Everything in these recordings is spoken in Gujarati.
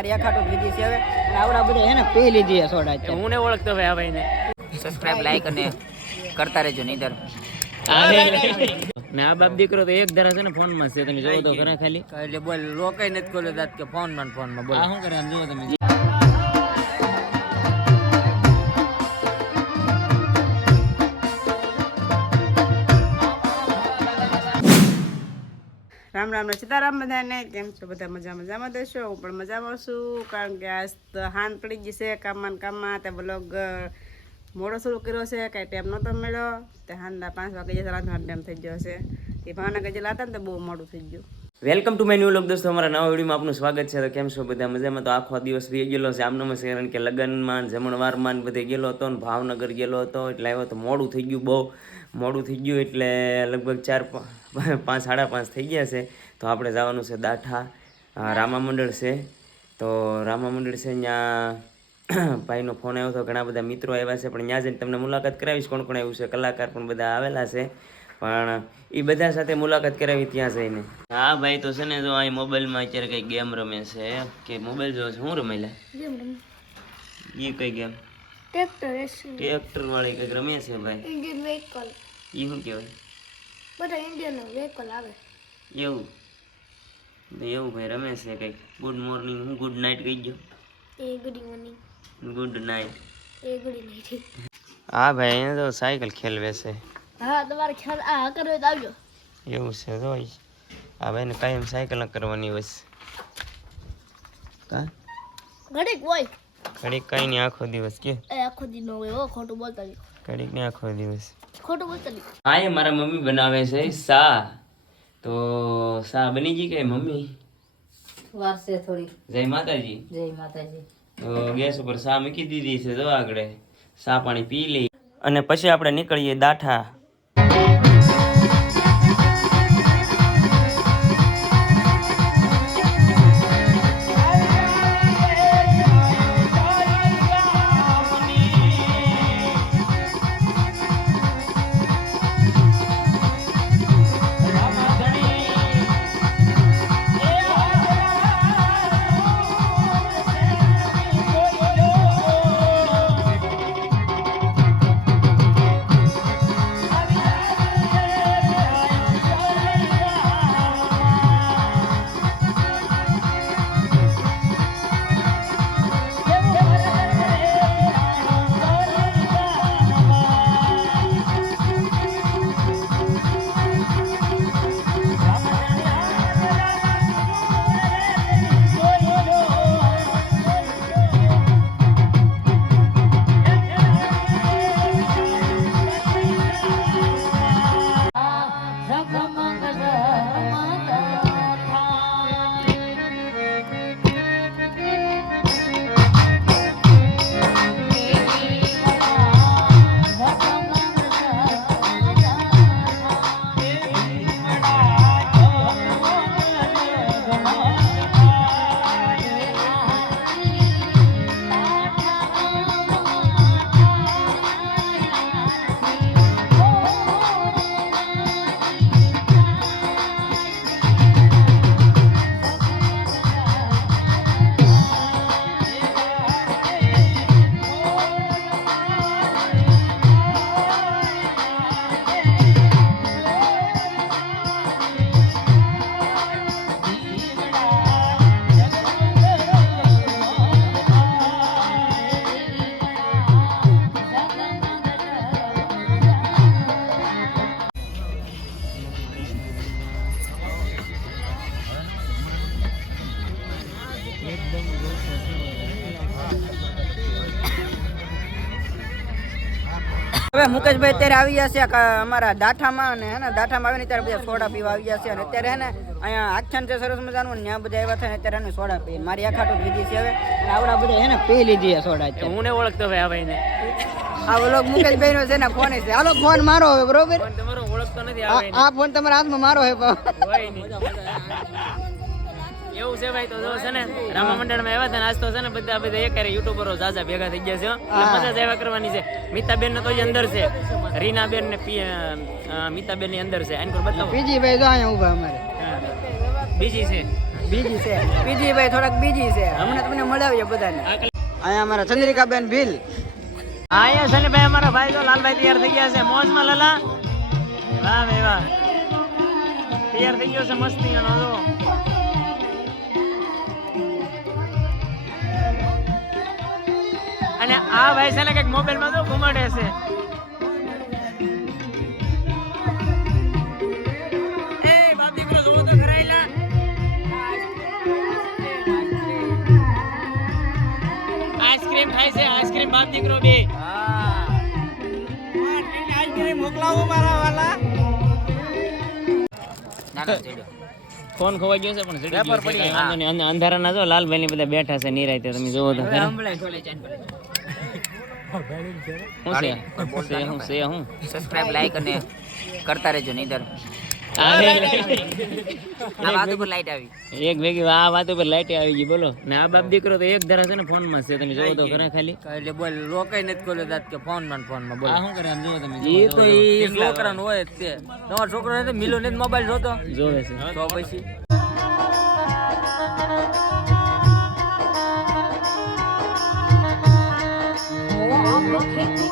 મારી આખાટો લીધી છે હવે. અને આવડા બધા હે ને પી લીધી છે સોડા છે હું ને ઓળખતો ભાઈ આ ભાઈને. સબસ્ક્રાઇબ લાઈક અને કરતા રહેજો નહીતર. ને આ બાપ દીકરો તો એક ધરા છે ને ફોનમાં છે તમે જોવો તો ખરા ખાલી. એટલે બોલ રોકાઈ નથી ખોલ્યો દાદ કે ફોનમાં ફોનમાં બોલ શું કરે આમ જોવો તમે? રામ રામ સીતારામ બધાને. કેમ છો? બધા મજા મજામાં દેશો હું પણ મજામાં છું. કારણ કે આજ હાન પડી ગઈ છે કામમાં કામમાં. તે બ્લોગ મોડો શરૂ કર્યો છે. કાંઈ ટાઈમ નહોતો મળ્યો. તે હાનના પાંચ વાગે જતા રાંધવાનો ટાઈમ થઈ ગયો છે. એ ભાવનગર જેલા હતા ને તો બહુ મોડું થઈ ગયું. વેલકમ ટુ માય ન્યુ લોક દોસ્તો. અમારા નવા વિડીયોમાં આપનું સ્વાગત છે. તો કેમ છો? બધા મજામાં? તો આખો દિવસ રહી ગયેલો છે. આમનો છે કારણ કે લગ્નમાં જમણવારમાં બધે ગયેલો હતો ને ભાવનગર ગયેલો હતો. એટલે આવ્યો તો મોડું થઈ ગયું બહુ. મોડું થઈ ગયું એટલે લગભગ ચાર પાંચ સાડા પાંચ થઈ ગયા છે. તો આપણે જવાનું છે દાઠા રામા મંડળ છે. તો રામા મંડળ છે ત્યાં ભાઈનો ફોન આવ્યો હતો ઘણા બધા મિત્રો આવ્યા છે પણ ત્યાં જઈને તમને મુલાકાત કરાવીશ. કોણ કોણ આવ્યું છે? કલાકાર પણ બધા આવેલા છે. પણ એ બધા સાથે મુલાકાત કરાવી ત્યાં જઈને. હા ભાઈ તો છે ને જો અહીં મોબાઈલમાં અત્યારે કંઈ ગેમ રમે છે કે મોબાઈલ જોવો છે? શું રમેલા એ કઈ ગેમ? ટ્રેક્ટર વાળી કંઈક રમે છે ભાઈ? Indian vehicle. એ શું કહેવાય? બધા ઇન્ડિયન વેહિકલ આવે. એવું? એવું ભાઈ રમે છે કંઈક. ગુડ મોર્નિંગ હું ગુડ નાઇટ કહી ગયો. એ ગુડ મોર્નિંગ ગુડ નાઇટ એ ગુડ નાઇટ હા ભાઈ એને તો સાયકલ ખેલવે છે. હા તમારે ખ્યાલ આ કરવે તો આવજો. એવું છે તો આ ભાઈને કાયમ સાયકલ કરવાની હોય કા? ઘડીક હોય. ઘડીક કઈ નહીં આખો દિવસ કે. આખો દિવસ નો હોય ખોટું બોલતા નહીં. ઘડીક ને આખો દિવસ. ખોટું બોલતા હા એ મારા મમ્મી બનાવે છે સા તો સા બની ગઈ કે મમ્મી? વારસે થોડી. જય માતાજી. જય માતાજી. તો ગેસ ઉપર સા મૂકી દીધી છે જો આગળ. સા પાણી પી લઈ અને પછી આપણે નીકળીએ દાઠા. હવે મુકેશભાઈ અત્યારે આવી ગયા છે અમારા દાઠામાં અને હેને દાઠામાં આવીને ત્યારે બધા સોડા પીવા આવી ગયા છે અને અત્યારે હેને અહીંયા આખ્યાન છે સરસ મજાનું અને ત્યાં બધા આવ્યા છે ને અત્યારે એને સોડા પી મારી આખાટું લીધી છે હવે. અને આવડા બધા હેને પી લીધી છે સોડા હું ને ઓળખતો ભાઈ આ ભાઈને. આ વ્લોગ મુકેશભાઈ નો છે ને ફોન છે. હાલો ફોન મારો હવે બરોબર? તમારો ઓળખતો નથી આ ફોન તમારા હાથમાં મારો હે નહીં. એવું છે ભાઈ તો જો છે ને રામા મંડળમાં આવ્યા હતા ને આજ તો છે ને બધા બધા એક યુટ્યુબરો જાજા ભેગા થઈ ગયા છે હો. મજા જ કરવાની છે. મિતાબેન ને તો અંદર છે. રીનાબેન ને મિતાબેનની અંદર છે. આને કોઈ બતાવો? બીજી ભાઈ જો અહીંયા ઊભા અમારે. બીજી છે. બીજી છે. બીજી ભાઈ થોડાક બીજી છે. હમણાં તમને મળાવીએ બધાને. અહીંયા અમારા ચંદ્રિકાબેન ભીલ. અહીંયા છે ને ભાઈ અમારા ભાઈ તો લાલભાઈ તૈયાર થઈ ગયા છે. મોજમાં લલા. વાહ ભાઈ વાહ. તૈયાર થઈ ગયો છે મસ્તી નો અને આ ભાઈ છે ને કંઈક મોબાઈલમાં તો ઘુમાડે છે આઈસ્ક્રીમ ખાય છે આઈસ્ક્રીમ બાપ દીકરો બે. આઈસ્ક્રીમ મોકલાવો મારા વાલા. ના ના ફોન ખોવાઈ ગયો છે પણ ચડી ગયો છે અંધારાના જો લાલભાઈ ની બધા બેઠા છે નિરાય તમે જોવો તો ખરા. હમણાં હું છે છે હું છે હું? સબસ્ક્રાઇબ લાઈક અને કરતા રહેજો નહીતર આવી. એક ભેગી આ વાત ઉપર લાઈટ આવી ગઈ બોલો. ને આ બાપ દીકરો તો એક ધરા છે ને ફોનમાં છે તમે જોવો તો ઘરે ખાલી. એટલે બોલ રોકાઈ નથી ખોલ્યો દાંત કે ફોનમાં ફોનમાં બોલ. શું કરે જોવો તમે એ તો એ છોકરાનો હોય જ તમારો છોકરો મિલો ને મોબાઈલ જોતો? જોવે છે. તો પછી? Okay.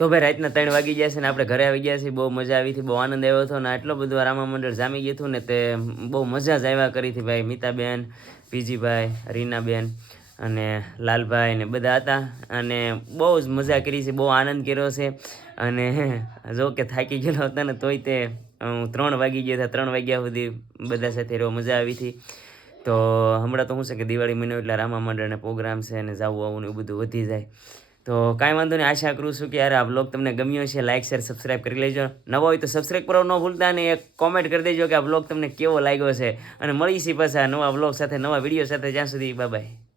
તો ભાઈ, રાતના ત્રણ વાગી ગયા છે ને આપણે ઘરે આવી ગયા છીએ. બહુ મજા આવી હતી, બહુ આનંદ આવ્યો હતો ને આટલો બધો રામા મંડળ જામી ગયું હતું ને તે બહુ મજા જ આવ્યા કરી હતી ભાઈ. મિતાબેન, પીજીભાઈ, રીનાબેન અને લાલભાઈ ને બધા હતા અને બહુ જ મજા કરી છે, બહુ આનંદ કર્યો છે. અને જો કે થાકી ગયેલો હતો ને તોય તે હું ત્રણ વાગી ગયા હતા. ત્રણ વાગ્યા સુધી બધા સાથે રહ્યો મજા આવી હતી. તો હમણાં તો શું છે કે દિવાળી મહિનો એટલે રામા મંડળને પ્રોગ્રામ છે અને જવું આવું ને એવું બધું વધી જાય. તો કાંઈ વાંધો નહીં, આશા કરું છું કે યાર આ બ્લોગ તમને ગમ્યો છે લાઇક શેર સબસ્ક્રાઇબ કરી લેજો. નવા હોય તો સબસ્ક્રાઇબ કરો, ન ભૂલતા અને એક કોમેન્ટ કરી દેજો કે આ બ્લોગ તમને કેવો લાગ્યો છે. અને મળીશી પાછા નવા બ્લોગ સાથે, નવા વીડિયો સાથે. જ્યાં સુધી બાય